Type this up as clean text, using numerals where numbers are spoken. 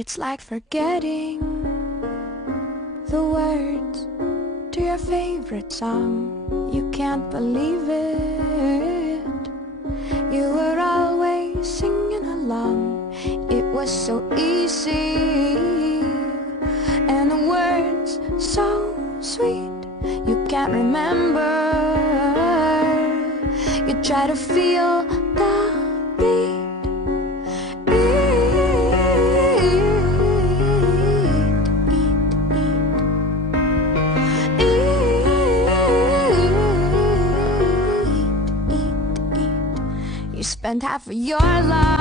It's like forgetting the words to your favorite song. You can't believe it. You were always singing along. It was so easy, and the words so sweet. You can't remember. You try to feel the beat. You spend half of your life